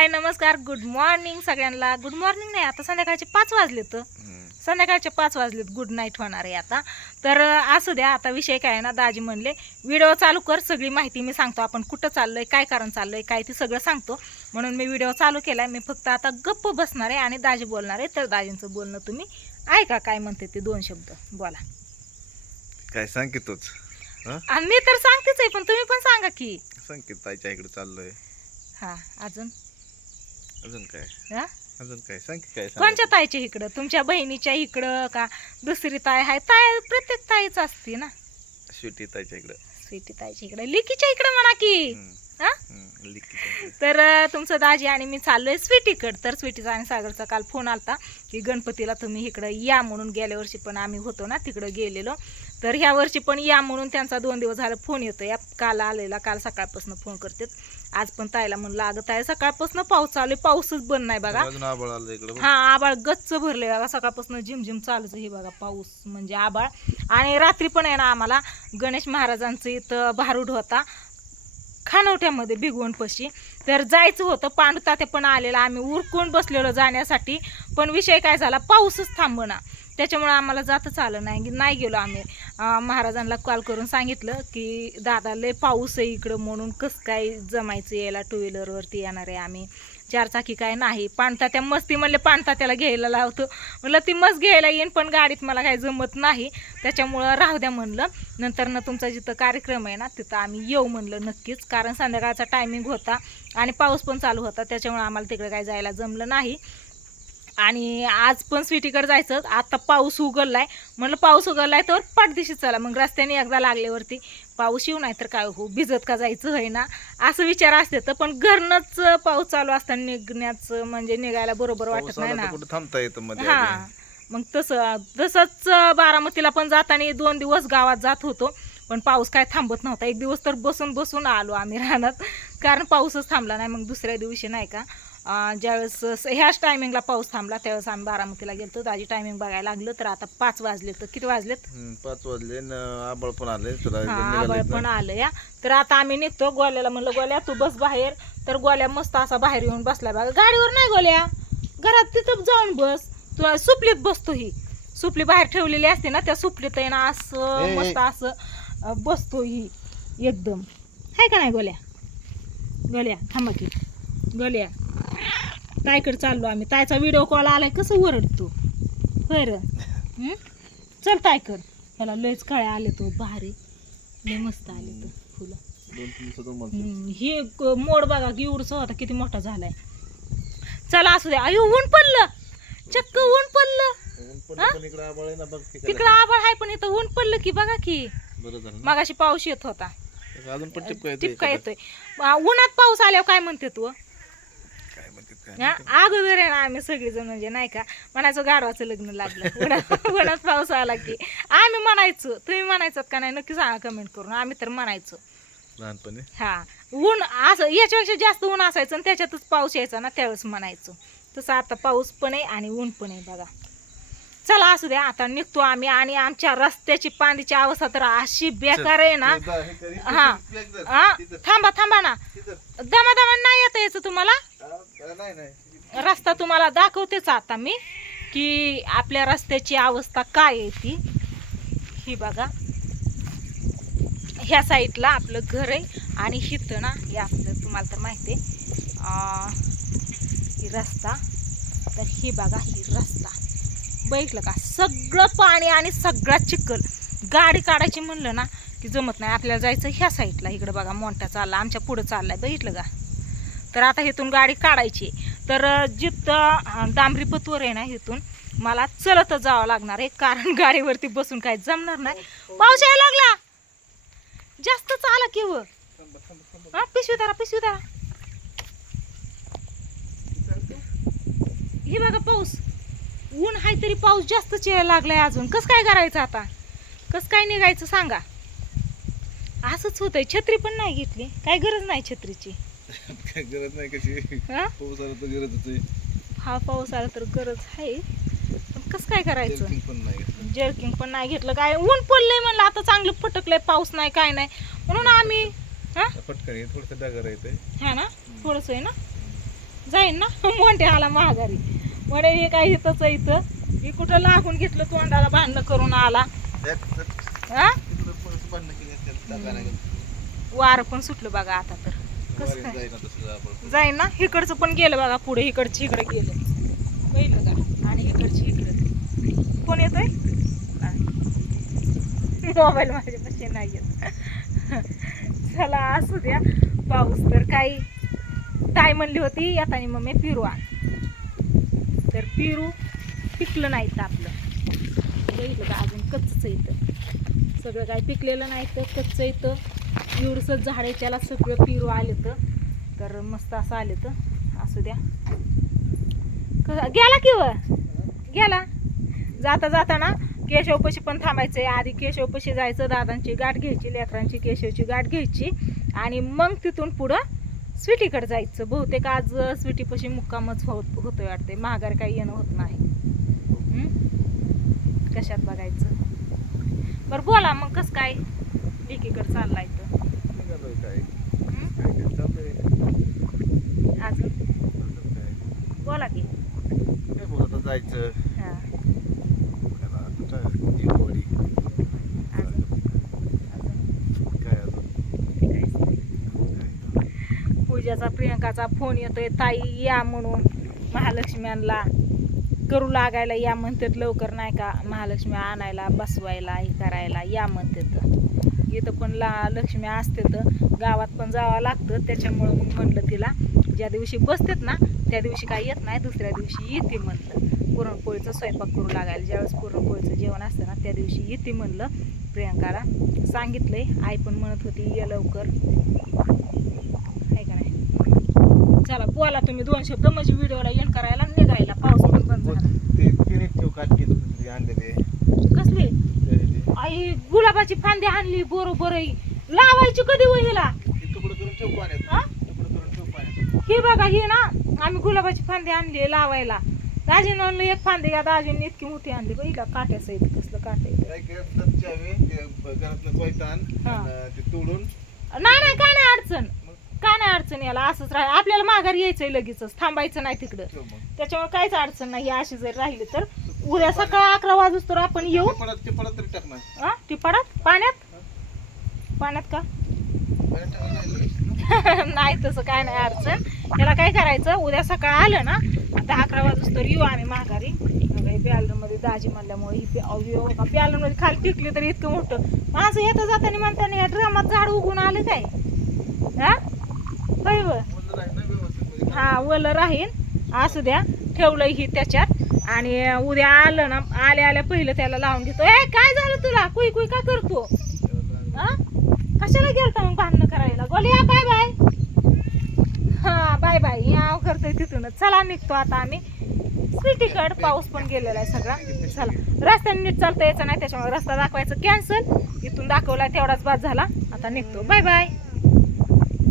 हाय नमस्कार good morning सगळ्यांना. Good morning नाही आता संध्याकाळचे पाच वाजले तर संध्याकाळचे पाच वाजलेत. गुड नाईट होणार आहे आता. तर असू द्या आता विषय काय आहे ना दाजी म्हणले व्हिडिओ चालू कर सगळी माहिती मी सांगतो. आपण कुठं चाललोय काय कारण चाललंय काय ते सगळं सांगतो. म्हणून मी व्हिडिओ चालू केलाय. मी फक्त आता गप्प बसणार आहे आणि दाजी बोलणार आहे. तर दाजींचं बोलणं तुम्ही ऐका काय म्हणते ते दोन शब्द. बोला. काय सांग की तूच? आणि मी तर सांगतेच आहे पण तुम्ही पण सांगा की. की ताईच्या इकडे चाललोय. हा अजून? अजून काय? हा? अजून काय? सांग की काय सांग कोणच्या ताईच्या इकडं? तुमच्या बहिणीच्या इकडं का दुसरी ताई आहे? ताई प्रत्येक ताईच असते ना. स्वीटी ताईच्या इकडे. स्वीटी ताईच्या इकडं. लिकीच्या इकडं म्हणा की. तर तुमचं दाजी आणि मी चाललोय स्वीटीकड. तर स्वीटीचा आणि सागरचा काल फोन आलता की गणपतीला तुम्ही इकडं या म्हणून गेल्या वर्षी पण आम्ही होतो ना तिकडं गेलेलो. तर ह्या वर्षी पण या म्हणून त्यांचा दोन दिवस झाला फोन येतो या काल आलेला काल सकाळपासून फोन करतात आज पण ताईला म्हणलं अगं ताई सकाळपासून पाऊस चालू आहे. पाऊसच बंद नाही बघा. आलं हा आबाळ गच्च भरले बघा. सकाळपासून झिमझिम चालूच आहे हे बघा पाऊस म्हणजे आबाळ. आणि रात्री पण आहे ना आम्हाला गणेश महाराजांचं इथं भारूड होता. खानवठ्यामध्ये भिगवण पशी. तर जायचं होतं पांडू पण आलेला. आम्ही उरकून बसलेलो जाण्यासाठी. पण विषय काय झाला पाऊसच थांबणा त्याच्यामुळं आम्हाला जातच आलं नाही. नाही गेलो आम्ही. महाराजांना कॉल करून सांगितलं की दादा लय पाऊस आहे इकडं म्हणून कसं काय जमायचं यायला टू व्हीलरवरती येणार आहे आम्ही. चारचाकी काय नाही. पाणतात्या मस्ती म्हणले पाणतात्याला घ्यायला लावतो. म्हणलं ती मस्त घ्यायला येईन पण गाडीत मला काही जमत नाही. त्याच्यामुळं राहू द्या म्हणलं. नंतर ना तुमचा जिथं कार्यक्रम आहे ना तिथं आम्ही येऊ म्हणलं नक्कीच. कारण संध्याकाळचा टायमिंग होता आणि पाऊस पण चालू होता. त्याच्यामुळे आम्हाला तिकडे काही जायला जमलं नाही. आणि आज पण स्वीटीकडे जायचं आता पाऊस उघडलाय. म्हणलं पाऊस उघडलाय तर पाठदिशी चला. मग रस्त्याने एकदा लागल्यावरती पाऊस येऊ नाही तर काय हो भिजत का जायचं? आहे ना? असं विचार असते तर. पण घरनंच पाऊस चालू असताना निघण्याचं म्हणजे निघायला बरोबर वाटत नाही ना? थांबता येतं मध्ये हा. मग तसं तसंच बारामतीला पण जाताना दोन दिवस गावात जात होतो. पण पाऊस काय थांबत नव्हता. एक दिवस तर बसून बसून आलो आम्ही रानात. कारण पाऊसच थांबला नाही. मग दुसऱ्या दिवशी नाही का? ज्यावेळेस ह्याच टायमिंगला पाऊस थांबला त्यावेळेस आम्ही बारामतीला गेलो दाजी टायमिंग बघायला लागलं तर आता पाच वाजले तर किती वाजलेत? पाच वाजले आबळ पण आले आबाळ पण आलं या तर आता आम्ही निघतो गोल्याला. म्हणलं गोल्या तू बस बाहेर. तर गोल्या मस्त असा बाहेर येऊन बसला बघा गाडीवर नाही गोल्या. घरात तिथं जाऊन बस. तुला सुपलीत बसतो ही. सुपली बाहेर ठेवलेली असते ना त्या सुपलीत आहे ना असं. मस्त असं बसतो ही एकदम. आहे का नाही गोल्या? गोल्या थांबा की. गोल्या तायकडे चाललो आम्ही? तायचा व्हिडिओ कॉल आलाय कसं ओरडतो? होय र. हं? चल तायकड ह्याला लयच काळे आले तो भारी. लय मस्त आले तो फुलं. हम्म, हे क- मोड बघा गिवडचा होता किती मोठा झालाय. चला असू द्या अयो ऊन पडलं. चक्क ऊन पडलं. तिकडे. आभाळ आहे पण इथं ऊन पडलं की बघा की. बरं. मगाशी पाऊस येत होता. अजून पण टिपका येतोय टिपका एखादा. येतोय. आ, उन्हात पाऊस आल्यावर काय म्हणते तू हा, अगोदर आहे ना आम्ही सगळेजण म्हणजे नाही का म्हणायचो गाढवाचं लग्न लागलं. उन्हात पाऊस आला की. आम्ही म्हणायचो तुम्ही म्हणायचात का नाही नक्की सांगा कमेंट करून. आम्ही तर म्हणायचो. लहानपणी? हा. ऊन असं याच्यापेक्षा जास्त ऊन असायचं आणि त्याच्यातच पाऊस यायचा ना त्यावेळेस म्हणायचो. तसं आता पाऊस पण आहे आणि ऊन पण आहे बघा. चला असू द्या आता निघतो आम्ही आणि आमच्या रस्त्याची पांदीची अवस्था तर अशी बेकार आहे ना. हे थांबा थांबा ना. दमा दमा नाही येता यायचं तुम्हाला? रस्ता तुम्हाला दाखवतेच आता मी की आपल्या रस्त्याची अवस्था काय आहे ती. ही बघा. ह्या साईडला आपलं घर आहे आणि हिथं ना हे आपलं तुम्हाला तर माहिती आहे. रस्ता. तर ही बघा ही रस्ता. बघितलं का? सगळं पाणी आणि सगळा चिखल. गाडी काढायची म्हणलं ना की जमत नाही. आपल्याला जायचं ह्या साईडला. इकडं बघा मोठा चालला आमच्या पुढं चाललाय. बघितलं का? तर आता इथून गाडी काढायची तर जिथं अं, डांबरी पतवर आहे ना इथून मला चलतच जावं लागणार आहे. कारण गाडीवरती बसून काही जमणार नाही. पाऊस यायला लागला. जास्त चाला की हो. हा पिशवी धरा पिशवी धरा. हे बघा पाऊस. ऊन आहे तरी पाऊस जास्तच यायला लागलाय अजून. कस काय करायचं आता? कस काय निघायचं सांगा? असंच होतंय. छत्री पण नाही घेतली. काय गरज नाही छत्रीची. काय गरज नाही कशी. हा? पाऊस आला तर गरज होते हा पाऊस आला तर गरज आहे. पण कसं काय करायचं? Jerking पण नाही घेतलं. जर्किंग पण नाही घेतलं. काय ऊन पडलंय म्हणलं आता चांगलं फटकलंय पाऊस नाही काय नाही. म्हणून आम्ही हा? पटकन थोडस डागर येते हा ना? थोडस आहे ना? जाईन ना? मोठे आला महागारी म्हणे हे काय इथंच आहे इथं? मी कुठं लागून घेतलं तोंडाला भांडणं करून आला? हा? वारं पण सुटलं बघा आता तर. कसं काय? जाईन ना इकडचं पण गेलं बघा पुढे इकडची इकडे गेलं. पहिलं का आणि इकडची इकडे. कोण येतोय? मोबाईल माझ्यापाशी नाही येत. चला असू द्या. पाऊस तर काही ताई म्हणली होती येतानी मग मी पिरू आण तर पिरू पिकलं नाही तर आपलं. बघितलं का? अजून कच्च इथं. सगळं काय पिकलेलं नाही तर कच्च इथं. एवढंसं झाडाच्याला सगळं पिरू आले तर. तर मस्त असं आले तर. असू द्या. क- गेला किंवा गेला. जाता जाताना केशवपशी पण थांबायचंय. आधी केशवपशी जायचं दादांची गाठ घ्यायची लेकरांची केशवची गाठ घ्यायची. आणि मग तिथून पुढं स्वीटीकडे जायचं. बहुतेक आज स्वीटीपशी मुक्कामच होत होतोय वाटते महागार काही येणं होत नाही. कशात बघायचं? बरं बोला मग कसं काय? एकीकडे चाललाय तर. अजून? बोला की. जायचं हां अजून अजून काय अजून काहीच नाही. पूजाचा प्रियंकाचा फोन येतोय ताई या म्हणून महालक्ष्म्यांना करू लागायला या म्हणतात लवकर नाही का? महालक्ष्मी आणायला बसवायला हे करायला या म्हणतात. इथं पण ला लक्ष्मी असते तर गावात पण जावं लागतं. त्याच्यामुळं मग म्हणलं तिला ज्या दिवशी बसतात ना त्या दिवशी काही येत नाही दुसऱ्या दिवशी येते म्हणलं. पुरणपोळीचं स्वयंपाक करू लागायला. ज्यावेळेस पुरणपोळीचं जेवण असतं ना त्या दिवशी येते म्हणलं प्रियंकाला. सांगितलंय आई पण म्हणत होती ये लवकर. आहे का नाही? चला बोला तुम्ही दोन शब्द म्हणजे व्हिडिओला एंड करायला निघायला. पाऊस पण बंद झाला. कसली? आई गुलाबाची फांदी आणली बरोबर. लावायची कधी वहिला तुकडं करून ठेव पाण्यात. हा? तुकडं करून ठेव पाण्यात. हे बघा हे ना आम्ही गुलाबाची फांदी आणली लावायला. दाजीनं आणलं एक फांदी घ्या दाजीने इतकी मोठी आणली. बघितला काट्याचं येतं कसलं काट्या काय घरातलं हा. ते तोडून. नाही नाही काय नाही अडचण? काय नाही अडचण याला? असंच राह आपल्याला माघारी यायचंय लगेचच. थांबायचं नाही तिकडं. त्याच्यामुळे काहीच अडचण नाही. अशी जर राहिली तर उद्या सकाळ अकरा वाजूस तर आपण येऊ. ते पडत ते पडत तरी टाकणार. हा? टिपाडात पाण्यात? पाण्यात का. नाही तसं काय नाही अडचण. त्याला काय करायचं? उद्या सकाळ आलं ना दहा अकरा वाजूस तर येऊ आम्ही माघारी. मध्ये दाजी म्हणल्यामुळे ही प्यालरमध्ये खाली टिकली तर इतकं मोठं. माझं येतं जाताना म्हणताना या ड्रामात झाड उगून आलं काय? हा? होय व मुलं राहील ना व्यवस्थित. म्हणजे हा वलं राहील असू द्या ठेवलंय ही त्याच्यात. आणि उद्या आलं ना आल्या आल्या पहिलं त्याला लावून घेतो. ए काय झालं तुला? कुई कुई का करतो? कशाला गेलता मग भांडणं करायला? गोलिया बाय बाय. हा बाय बाय. या करतोय तिथूनच. चला निघतो आता आम्ही. स्वीटीकड पाऊस पण गेलेला आहे सगळा. चला. रस्त्याने नीट चालता यायचं नाही त्याच्यामुळे रस्ता दाखवायचं. कॅन्सल इथून दाखवला तेवढाच बाद झाला. आता निघतो. Bye bye.